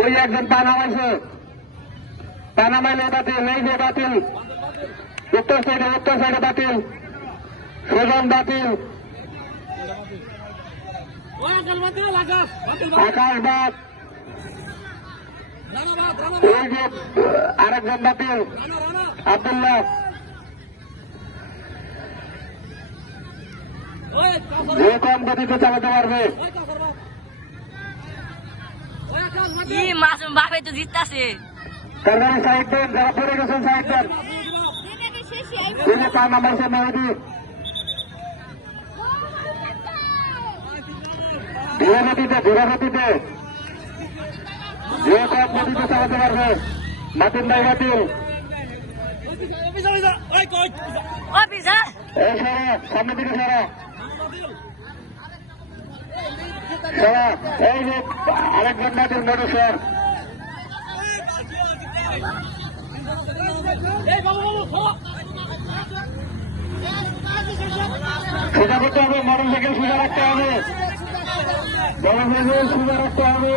ওই একজন পা নামাইছে, পা নামাইলে বাতিল, এই যে বাতিল, উত্তর সাইডে বাতিল, সুজন বাতিল, আকাশ বাদ, এই যে আরেকজন বাতিল আব্দুল্লাহ, যে কম গতিতে চালাতে পারবে। মাসুম বাপে তো জিততাছে। তার সাইড দেন, যারা পড়ে গেছেন সাইড দেন। এই যে পা নামাইছে মেহেদি, ধীরে গতিতে যে কম গতিতে চালাতে পারবে। মাতিন নাই বাতিল, এই সরা সামনের দিকে সরা, এই যে আরেকজন বাতিল নরেশ্বর, সোজা করতে হবে, মোটর সাইকেল সোজা রাখতে হবে, মোটর সাইকেল সোজা রাখতে হবে।